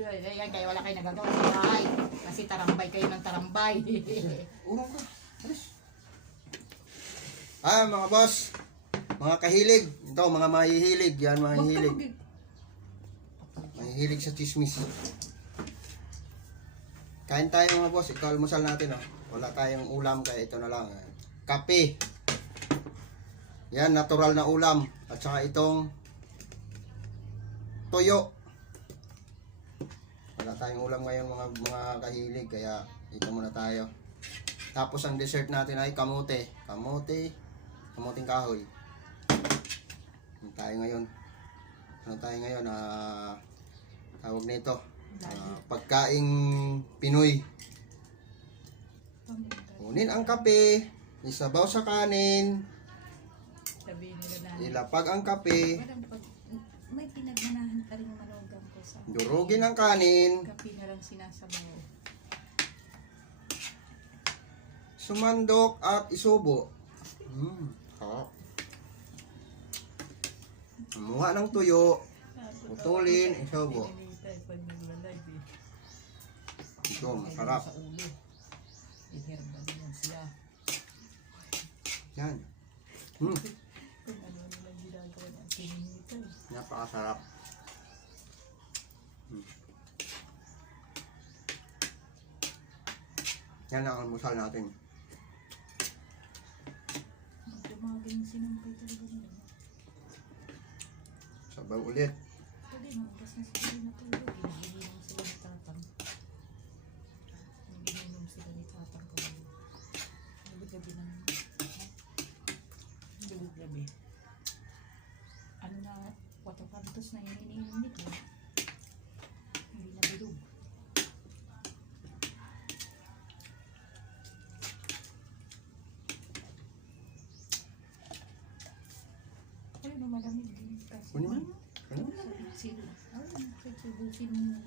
Yan, kaya wala kayo nagagawa sa bahay. Kasi tarambay kayo ng tarambay. Urong ka. Alis. Mga boss. Mga kahilig. Ito, mga mahihilig. Yan, mahihilig. Mahihilig sa chismis. Kain tayo mga boss. Ito, almusal natin. Oh. Wala tayong ulam, kaya ito na lang. Kape. Yan, natural na ulam. At saka itong toyo. Wala tayong ulam ngayon mga kahilig, kaya ito muna tayo. Tapos ang dessert natin ay kamote. Kamuting kahoy. Ano tayo ngayon? Tawag nito. Pagkaing Pinoy. Kunin ang kape, isabaw sa kanin, ilapag ang kape, may pinagmanahan pa rin manugang ko sa durugin ang kanin, kape na lang sinasabaw. sumandok at isubo. Sarap. Kumuha ng tuyo, putulin, isubo. Ito, masarap. Yan. Napakasarap. Yan ang almusal natin. Dumagin sinampay talaga nila. Sabaw ulit. Pwede, magas na sila na tulog. Ininom sila ni tatang. Ininom sila ni tatang ko. Gabi-gabi ng... Gabi-gabi. Ano na, watapantos na yung ininom nito. Hindi na bilog. Ayun, malamig din. Kunin mo. Ano? Sila. Ayun, subusin mo.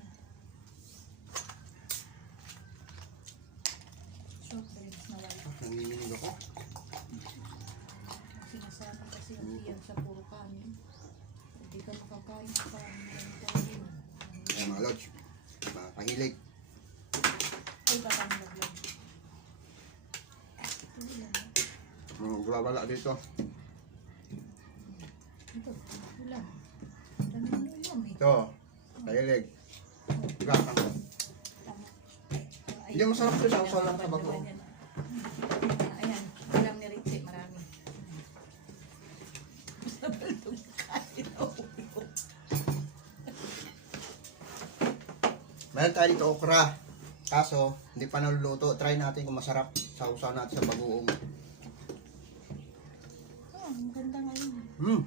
Short drinks na white. Nanginginig ako. Sinasama kasi yung tiyan sa puro kanin. Hindi ka makakain sa kanin. Ayan mga lodge. Mga kahilig. Ay, baka nalaglag. Ito lang. Wala dito. Ito lang. Dami mo ulam eh. Ito. Kahilig. Gakang. Tama. Hindi masarap ito sa usaw lang sa bago. Ayan. Ulam ni Richie. Marami. Basta baltong kain na ulo. Meron tayo dito okra. Kaso, hindi pa naluluto. Try natin kung masarap sa usaw natin sa bagoong. Maganda ngayon.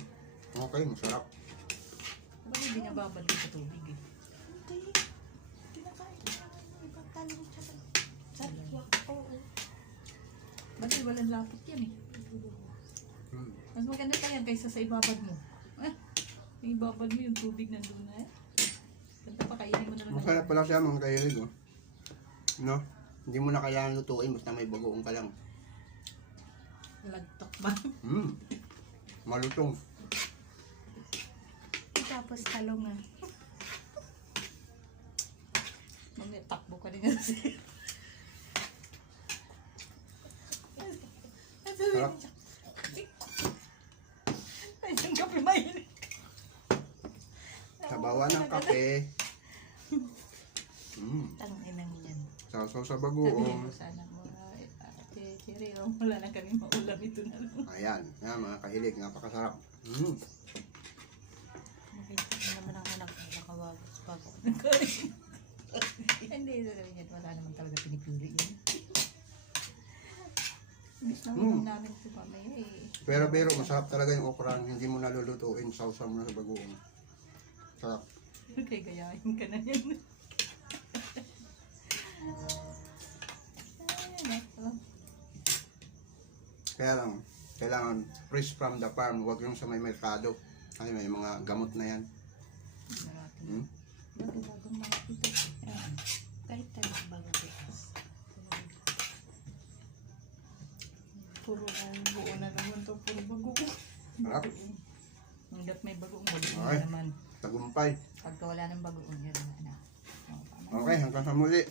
Okay, masarap. Bakit hindi niya babalik sa tubig eh? Hindi. Kinakain ko naman ibang talong tsaka sarap. Oo. Bakit walang lapot yan eh? Mas maganda pa yan kaysa sa ibabad mo. Yung ibabad mo yung tubig nandun na eh. Ganda pa kainin mo na lang. Masarap pala siya mga kahilig. Oh. No? Hindi mo na kailangan lutuin basta may bagoong ka lang. Lagtok ba? Malutong. Tapos talong na. Mamaya takbo ka rin kasi. Sarap. Ay, yung kape mainit. Sabawan ng kape. Talong inang yan. Sausaw sa Sabihin bagoong. mo sana mo, ate, Cherry, wala na kami maulam ito na lang. Ayan. Yan mga kahilig. Napakasarap. Nakita ko naman ang anak ko nakawagos pa ako. Hindi, sabi niya, wala naman talaga pinipili yan. Gusto naman namin ito mamaya eh. Pero masarap talaga yung okra. Hindi mo nalulutuin. Sausaw mo na sa bagoong. Sarap. Okay, gayahin ka na yan. Kaya lang, kailangan fresh from the farm. Huwag yung sa may merkado. Kasi may mga gamot na yan. Bagong mga ito. Kahit talong bago bitas. Puro buo na naman to. Puro bago. Sarap. Hanggat may bagoong bago Okay. naman. Tagumpay. Pagka wala ng bagoong, yun na. Okay, hanggang sa muli.